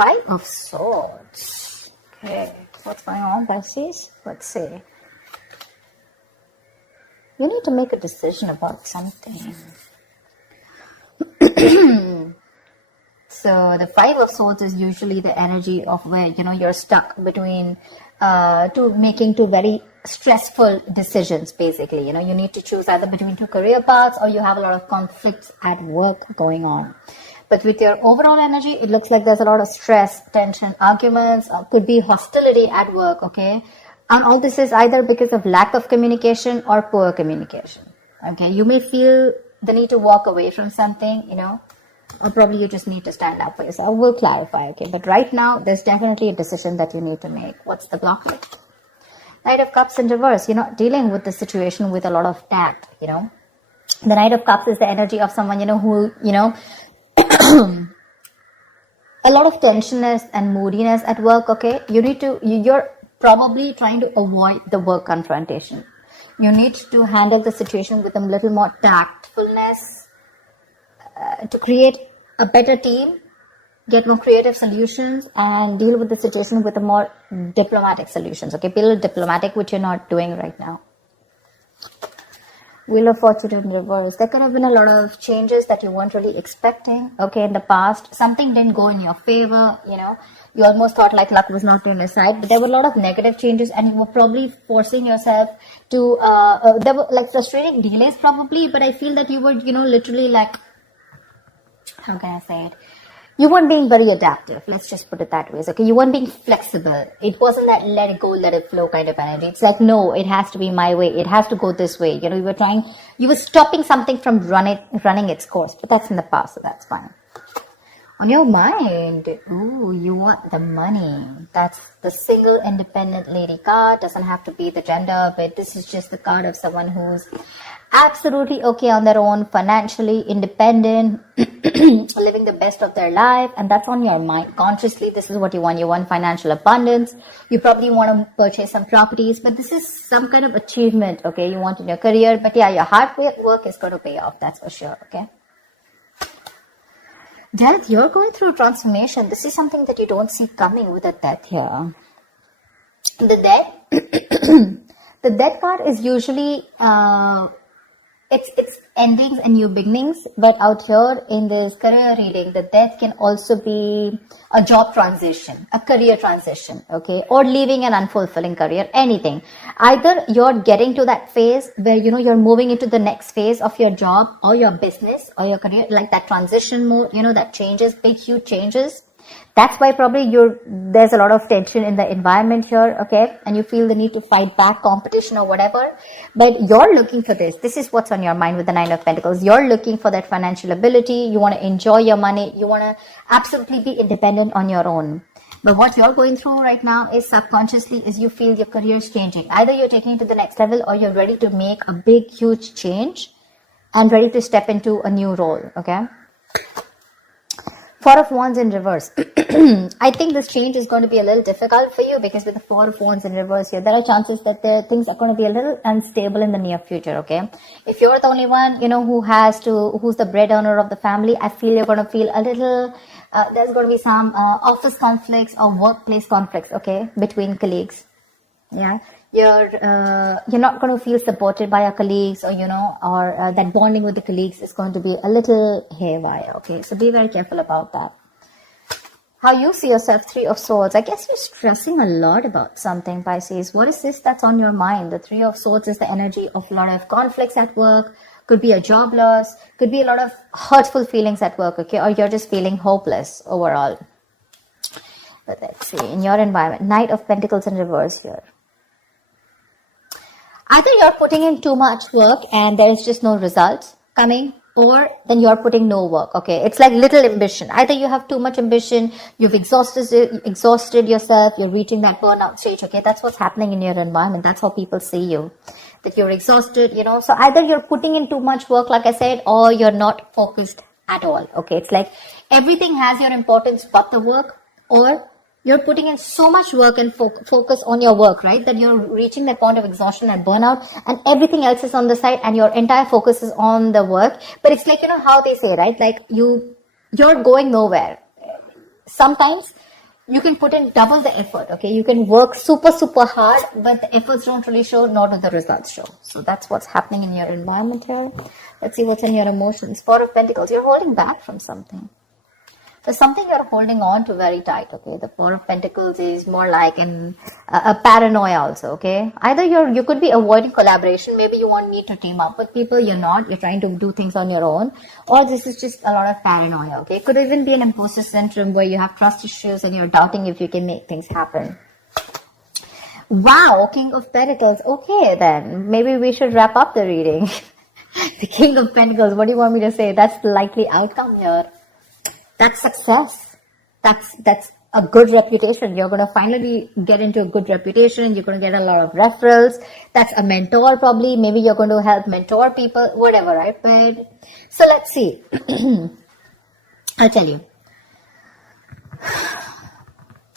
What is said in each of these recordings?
Five of Swords. Okay, what's going on, Pisces? Let's see. You need to make a decision about something. So the Five of Swords is usually the energy of where, you're stuck between making two very stressful decisions, basically. You need to choose either between two career paths, or you have a lot of conflicts at work going on. But with your overall energy, it looks like there's a lot of stress, tension, arguments, could be hostility at work, okay? And all this is either because of lack of communication or poor communication, okay? You may feel the need to walk away from something, or probably you just need to stand up for yourself. We'll clarify, okay? But right now, there's definitely a decision that you need to make. What's the blockage? Knight of Cups in reverse. You're not dealing with the situation with a lot of tact, The Knight of Cups is the energy of someone, who, a lot of tensionness and moodiness at work, okay? You're probably trying to avoid the work confrontation. You need to handle the situation with a little more tactfulness to create a better team, get more creative solutions, and deal with the situation with a more diplomatic solutions, okay? Be a little diplomatic, which you're not doing right now. Wheel of Fortune in reverse. There could have been a lot of changes that you weren't really expecting, okay, in the past. Something didn't go in your favor, You almost thought like luck was not on your side, but there were a lot of negative changes, and you were probably forcing yourself to, there were like frustrating delays probably, but I feel that you were, literally like, how can I say it? You weren't being very adaptive. Let's just put it that way. Okay, you weren't being flexible. It wasn't that let it go, let it flow kind of energy. It's like, no, it has to be my way. It has to go this way. You were stopping something from running its course, but that's in the past, so that's fine. On your mind, you want the money. That's the single independent lady card. Doesn't have to be the gender, but this is just the card of someone who's absolutely okay on their own, financially independent, living the best of their life, and that's on your mind. Consciously, this is what you want. You want financial abundance. You probably want to purchase some properties, but this is some kind of achievement, okay, you want in your career. But yeah, your hard work is going to pay off, that's for sure, okay? Death, you're going through a transformation. This is something that you don't see coming with a death here. The death, the death card is usually, it's endings and new beginnings, but out here in this career reading, the death can also be a job transition, a career transition, okay, or leaving an unfulfilling career, anything. Either you're getting to that phase where, you're moving into the next phase of your job or your business or your career, like that transition mode, that changes, big, huge changes. That's why probably there's a lot of tension in the environment here, okay? And you feel the need to fight back competition or whatever. But you're looking for this. This is what's on your mind with the Nine of Pentacles. You're looking for that financial ability. You want to enjoy your money. You want to absolutely be independent on your own. But what you're going through right now is subconsciously is you feel your career is changing. Either you're taking it to the next level or you're ready to make a big, huge change and ready to step into a new role, okay? Four of Wands in reverse. I think this change is going to be a little difficult for you because with the Four of Wands in reverse here, there are chances that things are going to be a little unstable in the near future, okay? If you're the only one, who's the bread earner of the family, I feel you're going to feel a little, there's going to be some office conflicts or workplace conflicts, okay, between colleagues. Yeah. You're not going to feel supported by your colleagues or, that bonding with the colleagues is going to be a little haywire, okay? So be very careful about that. How you see yourself, Three of Swords. I guess you're stressing a lot about something, Pisces. What is this that's on your mind? The Three of Swords is the energy of a lot of conflicts at work. Could be a job loss. Could be a lot of hurtful feelings at work, okay? Or you're just feeling hopeless overall. But let's see, in your environment, Knight of Pentacles in reverse here. Either you're putting in too much work and there is just no results coming, or then you're putting no work, okay? It's like little ambition. Either you have too much ambition, you've exhausted yourself, you're reaching that burnout stage, okay? That's what's happening in your environment. That's how people see you, that you're exhausted, So either you're putting in too much work, like I said, or you're not focused at all, okay? It's like everything has your importance but the work, or you're putting in so much work and focus on your work, right? That you're reaching that point of exhaustion and burnout and everything else is on the side and your entire focus is on the work. But it's like, how they say, right? Like you're going nowhere. Sometimes you can put in double the effort, okay? You can work super, super hard, but the efforts don't really show, nor do the results show. So that's what's happening in your environment here. Let's see what's in your emotions. Four of Pentacles, you're holding back from something. There's something you're holding on to very tight, okay? The Four of Pentacles is more like a paranoia also, okay? Either you could be avoiding collaboration. Maybe you won't need to team up with people. You're not. You're trying to do things on your own. Or this is just a lot of paranoia, okay? It could even be an imposter syndrome where you have trust issues and you're doubting if you can make things happen. Wow, King of Pentacles. Okay, then. Maybe we should wrap up the reading. The King of Pentacles, what do you want me to say? That's the likely outcome here. That's success. That's a good reputation. You're going to finally get into a good reputation. You're going to get a lot of referrals. That's a mentor probably. Maybe you're going to help mentor people, whatever, right? But so let's see. I'll tell you.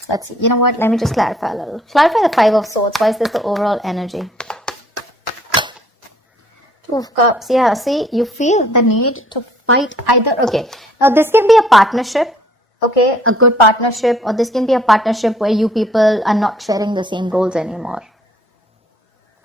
Let's see. You know what? Let me just clarify a little. Clarify the Five of Swords. Why is this the overall energy? Two of Cups. Yeah, see, you feel the need to fight either. Okay, now this can be a partnership, okay, a good partnership, or this can be a partnership where you people are not sharing the same goals anymore.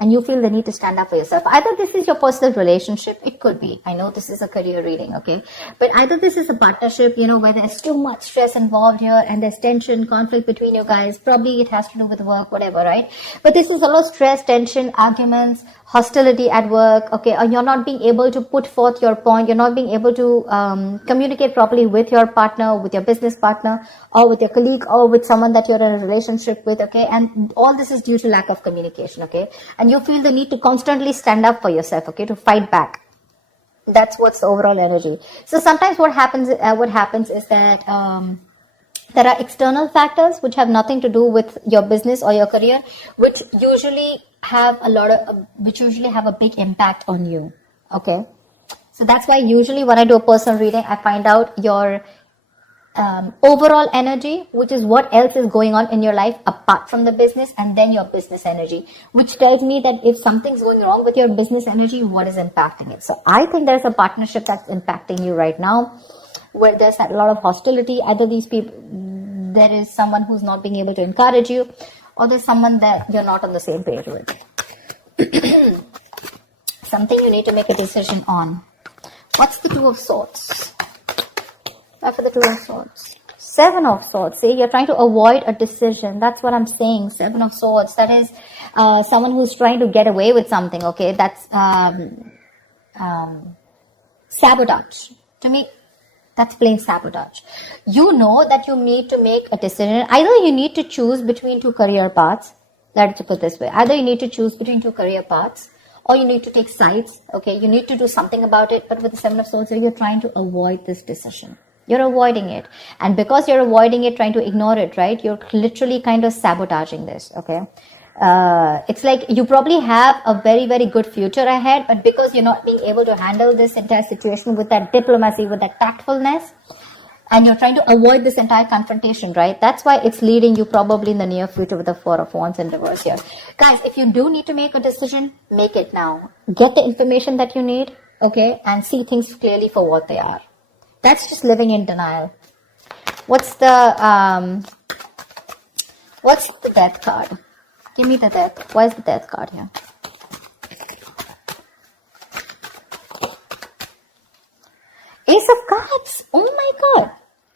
And you feel the need to stand up for yourself. Either this is your personal relationship, it could be. I know this is a career reading, okay? But either this is a partnership, you know, where there's too much stress involved here and there's tension, conflict between you guys. Probably it has to do with work, whatever, right? But this is a lot of stress, tension, arguments, hostility at work, okay? Or you're not being able to put forth your point. You're not being able to communicate properly with your partner, with your business partner, or with your colleague, or with someone that you're in a relationship with, okay? And all this is due to lack of communication, okay? And you feel the need to constantly stand up for yourself, okay, to fight back. That's what's the overall energy. So sometimes what happens is that there are external factors which have nothing to do with your business or your career, which usually have a big impact on you, okay? So that's why usually when I do a personal reading, I find out your overall energy, which is what else is going on in your life apart from the business, and then your business energy, which tells me that if something's going wrong with your business energy, what is impacting it. So I think there's a partnership that's impacting you right now, where there's a lot of hostility. Either these people, there is someone who's not being able to encourage you, or there's someone that you're not on the same page with. Something you need to make a decision on. What's the Two of Swords? After the Two of Swords. Seven of Swords. See, you're trying to avoid a decision. That's what I'm saying. Seven of Swords. That is someone who's trying to get away with something. Okay, that's sabotage. To me, that's plain sabotage. You know that you need to make a decision. Either you need to choose between two career paths. Let's put it this way. Either you need to choose between two career paths, or you need to take sides. Okay, you need to do something about it. But with the Seven of Swords, you're trying to avoid this decision. You're avoiding it. And because you're avoiding it, trying to ignore it, right? You're literally kind of sabotaging this, okay? It's like you probably have a very, very good future ahead, but because you're not being able to handle this entire situation with that diplomacy, with that tactfulness, and you're trying to avoid this entire confrontation, right? That's why it's leading you probably in the near future with the Four of Wands in reverse here. Guys, if you do need to make a decision, make it now. Get the information that you need, okay? And see things clearly for what they are. That's just living in denial. What's the Death card? Give me the Death. Why is the Death card here? Ace of Cups. Oh my God.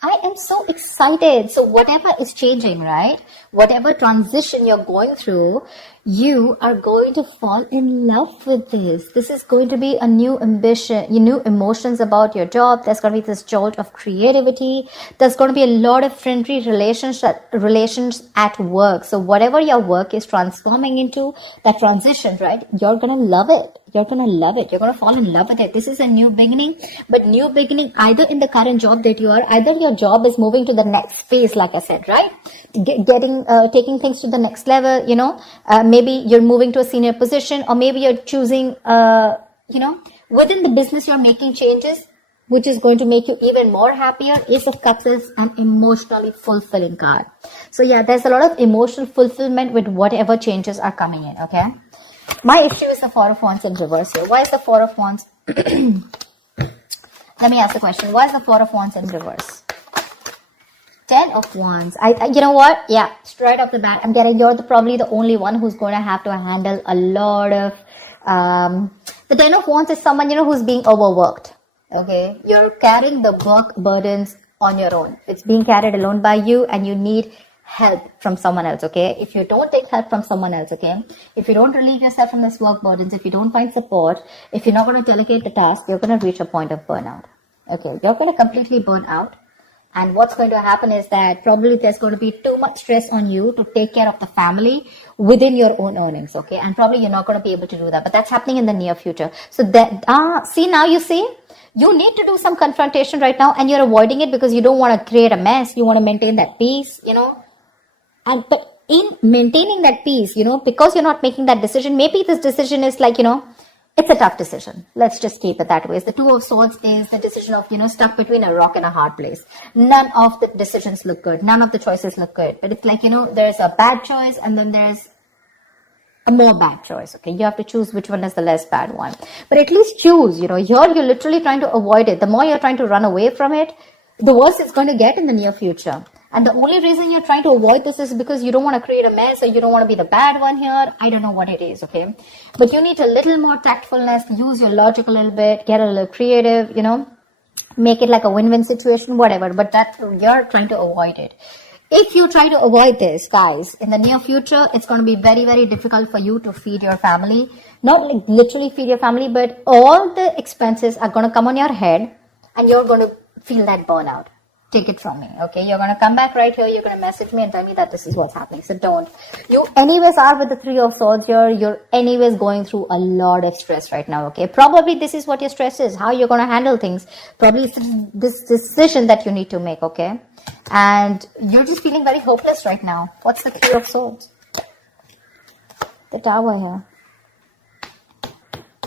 I am so excited. So whatever is changing, right? Whatever transition you're going through, you are going to fall in love with this. This is going to be a new ambition, new emotions about your job. There's going to be this jolt of creativity. There's going to be a lot of friendly relations at work. So whatever your work is transforming into, that transition, right? You're going to love it. You're going to love it. You're going to fall in love with it. This is a new beginning, but new beginning either in the current job that you are, either your job is moving to the next phase, like I said, right? Taking things to the next level, you know, maybe you're moving to a senior position, or maybe you're choosing, within the business, you're making changes, which is going to make you even more happier. Ace of Cups is an emotionally fulfilling card. So yeah, there's a lot of emotional fulfillment with whatever changes are coming in, okay? My issue is the Four of Wands in reverse here. Why is the Four of Wands? Let me ask the question. Why is the Four of Wands in reverse? Ten of Wands. You know what? Yeah, straight off the bat, I'm getting you're probably the only one who's going to have to handle a lot of. The Ten of Wands is someone, who's being overworked. Okay, you're carrying the work burdens on your own. It's being carried alone by you, and you need help from someone else. Okay, if you don't take help from someone else, okay, if you don't relieve yourself from this work burdens, if you don't find support, if you're not going to delegate the task, you're going to reach a point of burnout. Okay, you're going to completely burn out. And what's going to happen is that probably there's going to be too much stress on you to take care of the family within your own earnings, okay? And probably you're not going to be able to do that. But that's happening in the near future. So that, see, now you see, you need to do some confrontation right now, and you're avoiding it because you don't want to create a mess. You want to maintain that peace, but in maintaining that peace, because you're not making that decision, maybe this decision is like, it's a tough decision. Let's just keep it that way. The Two of Swords is the decision of, stuck between a rock and a hard place. None of the decisions look good. None of the choices look good. But it's like, there's a bad choice and then there's a more bad choice. Okay, you have to choose which one is the less bad one. But at least choose, here you're literally trying to avoid it. The more you're trying to run away from it, the worse it's going to get in the near future. And the only reason you're trying to avoid this is because you don't want to create a mess, or you don't want to be the bad one here. I don't know what it is, okay? But you need a little more tactfulness, use your logic a little bit, get a little creative, make it like a win-win situation, whatever. But that you're trying to avoid it. If you try to avoid this, guys, in the near future, it's going to be very, very difficult for you to feed your family. Not like literally feed your family, but all the expenses are going to come on your head, and you're going to feel that burnout. Take it from me, okay? You're going to come back right here. You're going to message me and tell me that this is what's happening. So don't. You anyways are with the Three of Swords here. You're anyways going through a lot of stress right now, okay? Probably this is what your stress is, how you're going to handle things. Probably it's this decision that you need to make, okay? And you're just feeling very hopeless right now. What's the Three of Swords? The Tower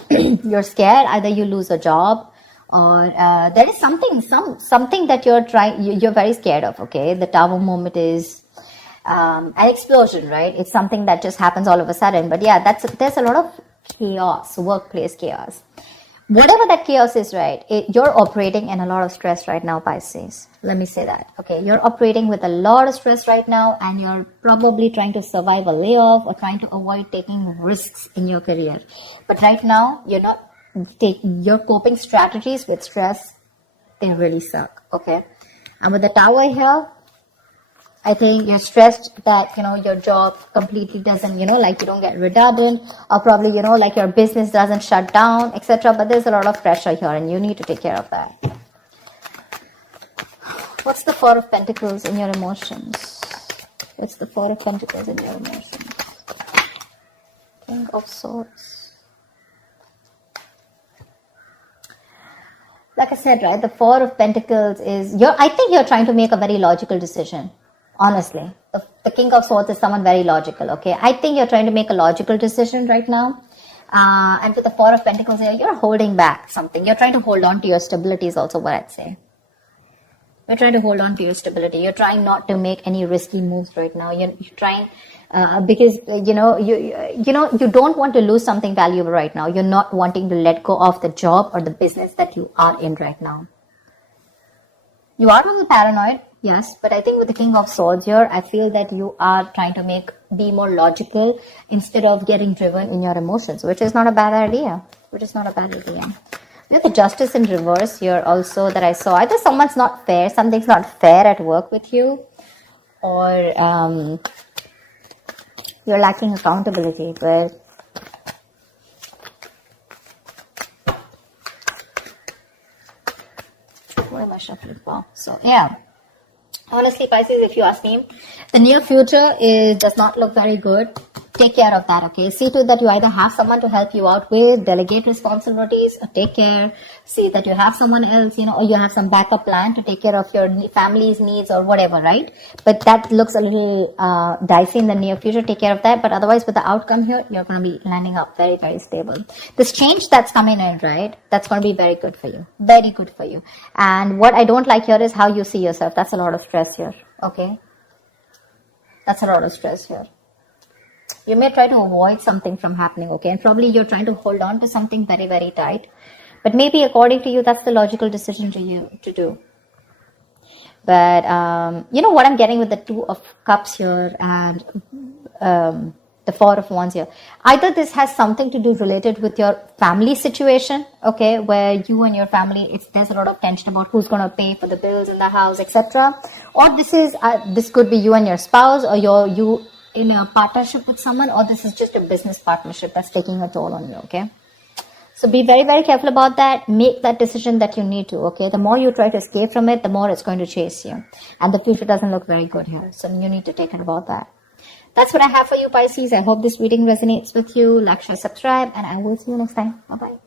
here. You're scared. Either you lose a job, or there is something that you're very scared of, okay? The Tower moment is an explosion, right? It's something that just happens all of a sudden. But yeah, there's a lot of chaos, workplace chaos. Whatever that chaos is, right? You're operating in a lot of stress right now, Pisces. Let me say that, okay? You're operating with a lot of stress right now, and you're probably trying to survive a layoff or trying to avoid taking risks in your career. But right now, you're not your coping strategies with stress, they really suck, okay? And with the Tower here, I think you're stressed that, your job completely doesn't, you don't get redundant, or probably, like your business doesn't shut down, etc. But there's a lot of pressure here, and you need to take care of that. What's the Four of Pentacles in your emotions? What's the Four of Pentacles in your emotions? King of Swords. Like I said, right, the Four of Pentacles is, I think you're trying to make a very logical decision, honestly. The King of Swords is someone very logical, okay? I think you're trying to make a logical decision right now. And with the Four of Pentacles here, you're holding back something. You're trying to hold on to your stability is also what I'd say. You're trying to hold on to your stability. You're trying not to make any risky moves right now. You're trying, because, you don't want to lose something valuable right now. You're not wanting to let go of the job or the business that you are in right now. You are a little paranoid, yes, but I think with the King of Swords here, I feel that you are trying to be more logical instead of getting driven in your emotions, which is not a bad idea. We have the Justice in reverse here also that I saw. Either something's not fair at work with you, or you're lacking accountability. But what am I shuffling for? So yeah, honestly, Pisces, if you ask me, the near future does not look very good. Take care of that, okay? See to that you either have someone to help you out with, delegate responsibilities, or take care. See that you have someone else, or you have some backup plan to take care of your family's needs or whatever, right? But that looks a little dicey in the near future. Take care of that. But otherwise, with the outcome here, you're going to be landing up very, very stable. This change that's coming in, right? That's going to be very good for you. Very good for you. And what I don't like here is how you see yourself. That's a lot of stress here, okay? That's a lot of stress here. You may try to avoid something from happening, okay? And probably you're trying to hold on to something very, very tight. But maybe according to you, that's the logical decision to do. But you know what I'm getting with the Two of Cups here and the Four of Wands here. Either this has something to do related with your family situation, okay, where you and your family, there's a lot of tension about who's going to pay for the bills in the house, etc. Or this could be you and your spouse, or you in a partnership with someone, or this is just a business partnership that's taking a toll on you, okay? So be very, very careful about that. Make that decision that you need to, okay? The more you try to escape from it, the more it's going to chase you. And the future doesn't look very good here. So you need to take care about that. That's what I have for you, Pisces. I hope this reading resonates with you. Like, share, subscribe, and I will see you next time. Bye-bye.